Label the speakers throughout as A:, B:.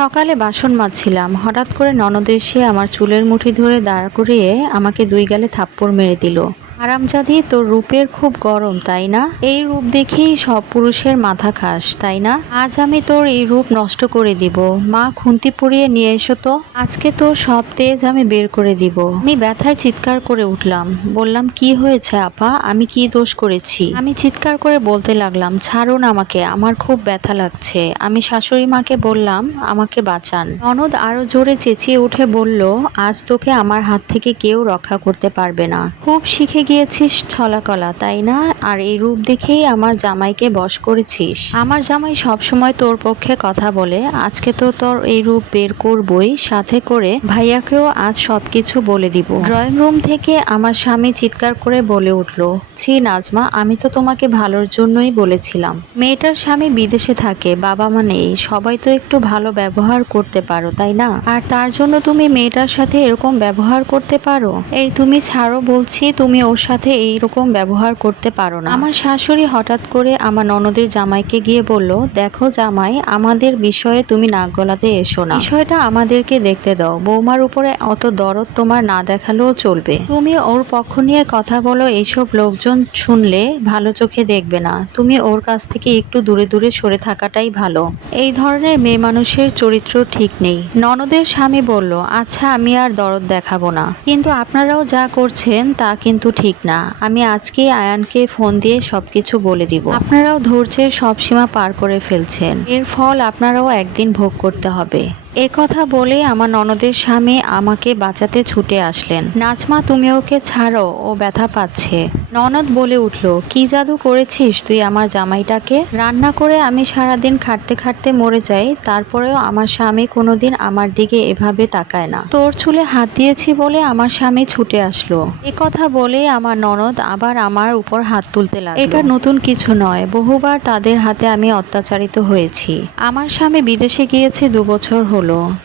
A: সকালে বাসন মাজছিলাম। হঠাৎ করে ননদ এসে আমার চুলের মুঠি ধরে দাঁড় করিয়ে আমাকে দুই গালে থাপ্পড় মেরে দিল। আরামজাদি তোর রূপের খুব গরম, তাই না? এই রূপ দেখেই সব পুরুষের মাথা খাস, তাই না? আজ আমি তোর এই রূপ নষ্ট করে দিব। মা, খুন্তি পুড়িয়ে নিয়ে এসো তো। আজকে তোর সব তেজ আমি বের করে দিব। আমি ব্যথায় চিৎকার করে উঠলাম। বললাম, কি হয়েছে আপা? আমি কি দোষ করেছি? আমি চিৎকার করে বলতে লাগলাম ছাড়ুন আমাকে, আমার খুব ব্যথা লাগছে। আমি শাশুড়ি মাকে বললাম, আমাকে বাঁচান। ননদ আরও জোরে চেঁচিয়ে উঠে বলল, আজ তোকে আমার হাত থেকে কেউ রক্ষা করতে পারবে না। খুব শিখে গিয়েছিস ছলাকলা, তাই না? আর এই রূপ দেখেই আমার জামাইকে বশ করেছিস। আমার জামাই সব সময় তোর পক্ষে কথা বলে। আজকে তো তোর এই রূপ বের করবই। সাথে করে ভাইয়াকেও আজ সবকিছু বলে দিব। ড্রয়িং রুম থেকে আমার স্বামী চিৎকার করে বলে উঠল, ছি নাজমা, আমি তো তোমাকে ভালোর জন্যই বলেছিলাম। মেয়েটার স্বামী বিদেশে থাকে বাবা মা নেই। সবাই তো একটু ভালো ব্যবহার করতে পারো, তাই না? আর তার জন্য তুমি মেয়েটার সাথে এরকম ব্যবহার করতে পারো? এই তুমি ছাড়ো বলছি, তুমি ওর সাথে এই রকম ব্যবহার করতে পারো না। আমার শাশুড়ি হঠাৎ করে আমার ননদের জামাইকে গিয়ে বলল, দেখো জামাই, আমাদের বিষয়ে তুমি নাক গলাতে এসো না। বিষয়টা আমাদেরকে দেখতে দাও। বৌমার উপরে অত দরদ তোমার না দেখালেও চলবে। তুমি ওর পক্ষ নিয়ে কথা বলো, এইসব লোকজন শুনলে ভালো চোখে দেখবে না। তুমি ওর কাছ থেকে একটু দূরে দূরে সরে থাকাটাই ভালো। এই ধরনের মেয়ে মানুষের চরিত্র ঠিক নেই। ননদের স্বামী বলল আচ্ছা আমি আর দরদ দেখাবো না। কিন্তু আপনারাও যা করছেন তা কিন্তু ঠিক না। আমি আজকে আয়ানকে ফোন দিয়ে সবকিছু বলে দিব। আপনারাও ধৈর্যের সব সীমা পার করে ফেলছেন। এর ফল আপনারাও একদিন ভোগ করতে হবে। এ কথা বলে আমার ননদের স্বামী আমাকে বাঁচাতে ছুটে আসলেন। নাজমা, তুমি ওকে ছাড়ো, ও ব্যথা পাচ্ছে। ননদ বলে উঠল, কি জাদু করেছিস তুই আমার জামাইটাকে? রান্না করে আমি সারাদিন খাটতে খাটতে মরে যাই, তারপরেও আমার স্বামী কোনোদিন আমার দিকে এভাবে তাকায় না। তোর চুলে হাত দিয়েছি বলে আমার স্বামী ছুটে আসলো। এ কথা বলে আমার ননদ আবার আমার উপর হাত তুলতে লাগল। এটা নতুন কিছু নয়, বহুবার তাদের হাতে আমি অত্যাচারিত হয়েছি। আমার স্বামী বিদেশে গিয়েছে দু বছর হলো।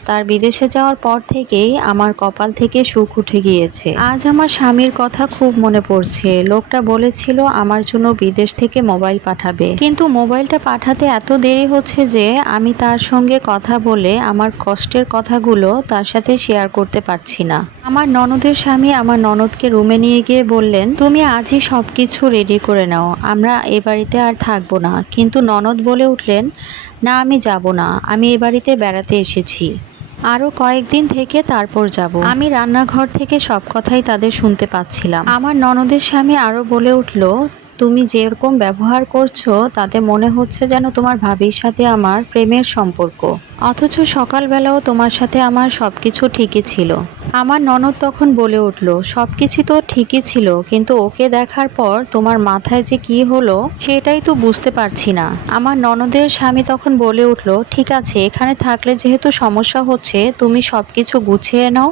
A: তার বিদেশে যাওয়ার পর থেকেই আমার কপাল থেকে সুখ উঠে গিয়েছে। আজ আমার স্বামীর কথা খুব মনে পড়ছে। লোকটা বলেছিল আমার জন্য বিদেশ থেকে মোবাইল পাঠাবে। কিন্তু মোবাইলটা পাঠাতে এত দেরি হচ্ছে যে আমি তার সঙ্গে কথা বলে আমার কষ্টের কথাগুলো তার সাথে শেয়ার করতে পারছি না। আমার ননদের স্বামী আমার ননদকে রুমে নিয়ে গিয়ে বললেন, তুমি আজই সব কিছু রেডি করে নাও। আমরা এ বাড়িতে আর থাকব না। কিন্তু ননদ বলে উঠলেন না, আমি যাব না। আমি এ বাড়িতে বেড়াতে এসেছি। আরও কয়েকদিন থেকে তারপর যাব। আমি রান্নাঘর থেকে সব কথাই তাদের শুনতে পাচ্ছিলাম। আমার ননদের স্বামী আরও বলে উঠল, তুমি যেরকম ব্যবহার করছ, তাতে মনে হচ্ছে যেন তোমার ভাবির সাথে আমার প্রেমের সম্পর্ক। অথচ সকালবেলাও তোমার সাথে আমার সব কিছু ঠিকই ছিল। আমার ননদ তখন বলে উঠল সব কিছু তো ঠিকই ছিল, কিন্তু ওকে দেখার পর তোমার মাথায় যে কি হলো, সেটাই তো বুঝতে পারছি না। আমার ননদের স্বামী তখন বলে উঠল, ঠিক আছে, এখানে থাকলে যেহেতু সমস্যা হচ্ছে, তুমি সব কিছু গুছিয়ে নাও,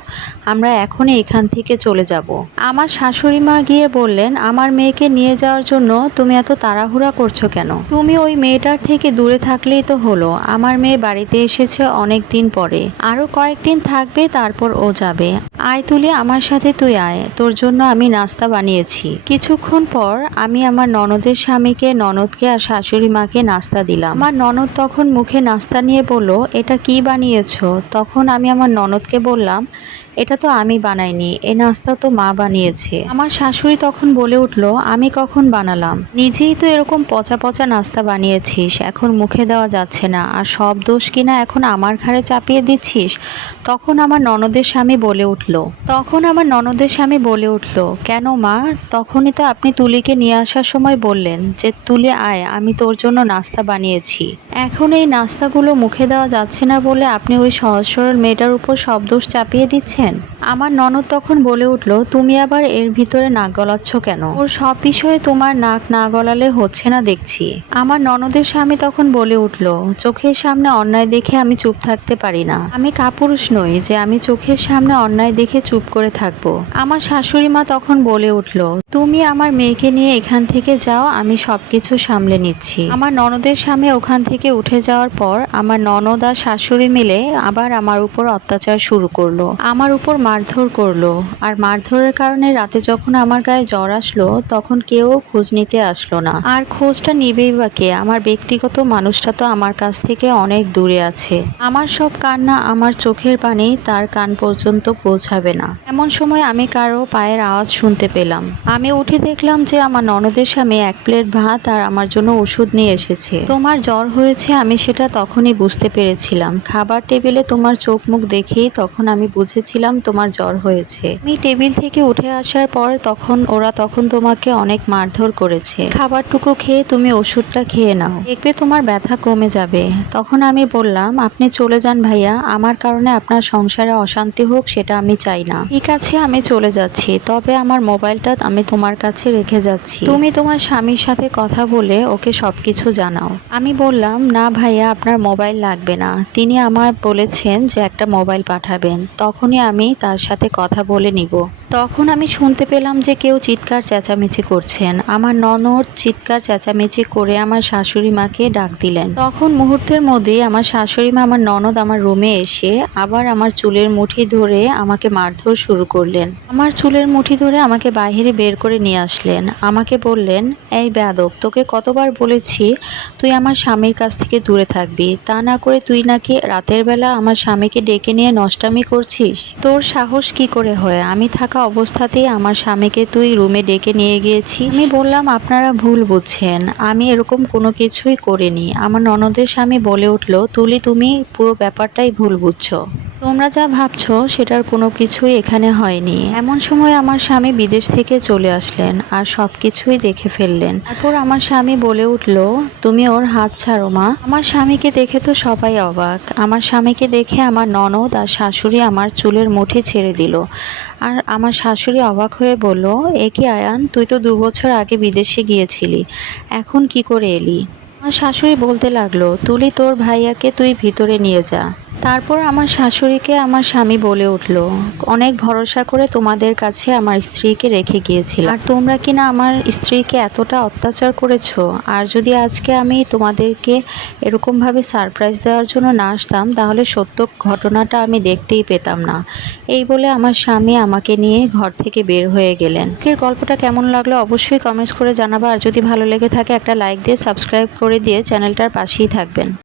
A: আমরা এখনই এখান থেকে চলে যাব। আমার শাশুড়ি মা গিয়ে বললেন, আমার মেয়েকে নিয়ে যাওয়ার জন্য তুমি এত তাড়াহুড়া করছ কেন? তুমি ওই মেয়েটার থেকে দূরে থাকলেই তো হলো, আমার মেয়ে বাড়িতে এসেছে অনেক দিন পরে, আরও কয়েকদিন থাকবে, তারপর ও যাবে। আয় তুলে আমার সাথে তুই আয়, তোর জন্য আমি নাস্তা বানিয়েছি। কিছুক্ষণ পর আমি আমার ননদের স্বামীকে, ননদকে আর শাশুড়ি মাকে নাস্তা দিলাম। আমার ননদ তখন মুখে নাস্তা নিয়ে বলল, এটা কি বানিয়েছ? তখন আমি আমার ননদকে বললাম, এটা তো আমি বানাইনি এই নাস্তা তো মা বানিয়েছে। আমার শাশুড়ি তখন বলে উঠল, আমি কখন বানালাম? নিজেই তো এরকম পচা পচা নাস্তা বানিয়েছিস, এখন মুখে দেওয়া যাচ্ছে না, আর সব দোষ কিনা এখন আমার ঘাড়ে চাপিয়ে দিচ্ছিস? তখন আমার ননদের স্বামী বলে উঠল, তখন আমার ননদের স্বামী বলে উঠল, কেন মা? তখনই তো আপনি তুলিকে নিয়ে আসার সময় বললেন যে, তুলে আয়, আমি তোর জন্য নাস্তা বানিয়েছি। এখন এই নাস্তাগুলো মুখে দেওয়া যাচ্ছে না বলে আপনি ওই সহজ সরল মেয়েটার উপর সব দোষ চাপিয়ে দিচ্ছেন? আমার ননদ তখন বলে উঠল, তুমি আবার এর ভিতরে নাক গলাচ্ছ কেন? ওর সব বিষয়ে তোমার নাক না গলালে হচ্ছে না দেখছি। আমার ননদের স্বামী তখন বলে উঠল, চোখের সামনে অন্যায় দেখে আমি চুপ থাকতে পারি না। আমি কাপুরুষ নই যে, আমি চোখের সামনে অন্যায় দেখে চুপ করে থাকব। আমার শাশুড়ি মা তখন বলে উঠল, তুমি আমার মেয়েকে নিয়ে এখান থেকে যাও, আমি সবকিছু সামলে নিচ্ছি। আমার ননদের সামনে ওখান থেকে উঠে যাওয়ার পর আমার ননদ আর শাশুড়ি মিলে আবার আমার উপর অত্যাচার শুরু করল। আমার উপর মারধর করল। আর মারধরের কারণে রাতে যখন আমার গায়ে জ্বর আসলো, তখন কেউ খোঁজ নিতে আসলো না। আর খোঁজটা নিবেই বা কে? আমার ব্যক্তিগত মানুষটা তো আমার কাছ থেকে অনেক দূরে আছে। আমার সব কান্না আমার চোখের পানি, তার কান পর্যন্ত পৌঁছাবে না। এমন সময় আমি কারও পায়ের আওয়াজ শুনতে পেলাম। আমি উঠে দেখলাম যে আমার ননদের স্বামী এক প্লেট ভাত আর আমার জন্য ওষুধ নিয়ে এসেছে। তোমার জ্বর হয়েছে, আমি সেটা তখনই বুঝতে পেরেছিলাম। খাবার টেবিলে তোমার চোখ মুখ দেখেই তখন আমি বুঝেছিলাম তোমার জ্বর হয়েছে। আমি টেবিল থেকে উঠে আসার পর তখন, ওরা তখন তোমাকে অনেক মারধর করেছে। খাবারটুকু খেয়ে তুমি ওষুধটা খেয়ে নাও। দেখবে তোমার ব্যথা কমে যাবে। তখন আমি বললাম, আপনি চলে যান ভাইয়া। আমার কারণে আপনার সংসারে অশান্তি হোক, সেটা আমি চাই না। ঠিক আছে, আমি চলে যাচ্ছি, তবে আমার মোবাইলটা আমি তোমার কাছে রেখে যাচ্ছি। তুমি তোমার স্বামীর সাথে কথা বলে ওকে সবকিছু জানাও। আমি বললাম, না ভাইয়া, আপনার মোবাইল লাগবে না। তিনি আমার বলেছেন যে একটা মোবাইল পাঠাবেন। তখনই আমি তার সাথে কথা বলে নিব। তখন আমি শুনতে পেলাম যে কেউ চিৎকার চেঁচামেচি করছেন। আমার ননদ চিৎকার চেঁচামেচি করে আমার শাশুড়ি মাকে ডাক দিলেন। তখন মুহূর্তের মধ্যেই আমার শাশুড়ি মা, আমার ননদ আমার রুমে এসে আবার আমার চুলের মুঠি ধরে আমাকে মারধর শুরু করলেন। আমার চুলের মুঠি ধরে আমাকে বাইরে বের করে নিয়ে আসলেন। আমাকে বললেন, এই বেয়াদব, তোকে কতবার বলেছি তুই আমার স্বামীর কাছ থেকে দূরে থাকবি। তা না করে তুই নাকি রাতের বেলা আমার স্বামীকে ডেকে নিয়ে নষ্টামি করছিস? তোর সাহস কি করে হয়? আমি থাকা অবস্থাতেই আমার স্বামীকে তুই রুমে ডেকে নিয়ে গিয়েছি আমি বললাম, আপনারা ভুল বুঝছেন। আমি এরকম কোনো কিছুই করিনি। আমার ননদের স্বামী বলে উঠল, তুলি, তুমি পুরো ব্যাপারটাই ভুল বুঝছ। তোমরা যা ভাবছ, সেটার কোনো কিছুই এখানে হয়নি। এমন সময় আমার স্বামী বিদেশ থেকে চলে আসলেন আর সব কিছুই দেখে ফেললেন। তারপর আমার স্বামী বলে উঠল, তুমি ওর হাত ছাড়ো মা। আমার স্বামীকে দেখে তো সবাই অবাক। আমার স্বামীকে দেখে আমার ননদ আর শাশুড়ি আমার চুলের মুঠি ছেড়ে দিল। আর আমার শাশুড়ি অবাক হয়ে বলল, এ কি আয়ান, তুই তো দু বছর আগে বিদেশে গিয়েছিলি। এখন কি করে এলি? আমার শাশুড়ি বলতে লাগল, তুলি তোর ভাইয়াকে তুই ভিতরে নিয়ে যা। তারপর আমার শাশুড়িকে আমার স্বামী বলে উঠল, অনেক ভরসা করে তোমাদের কাছে আমার স্ত্রীকে রেখে গিয়েছিল আর তোমরা কি না আমার স্ত্রীকে এতটা অত্যাচার করেছ? আর যদি আজকে আমি তোমাদেরকে এরকমভাবে সারপ্রাইজ দেওয়ার জন্য না আসতাম, তাহলে সত্য ঘটনাটা আমি দেখতেই পেতাম না। এই বলে আমার স্বামী আমাকে নিয়ে ঘর থেকে বের হয়ে গেলেন। আজকের গল্পটা কেমন লাগল অবশ্যই কমেন্টস করে জানাবা। আর যদি ভালো লেগে থাকে, একটা লাইক দিয়ে সাবস্ক্রাইব করে দিয়ে চ্যানেলটার পাশেই থাকবেন।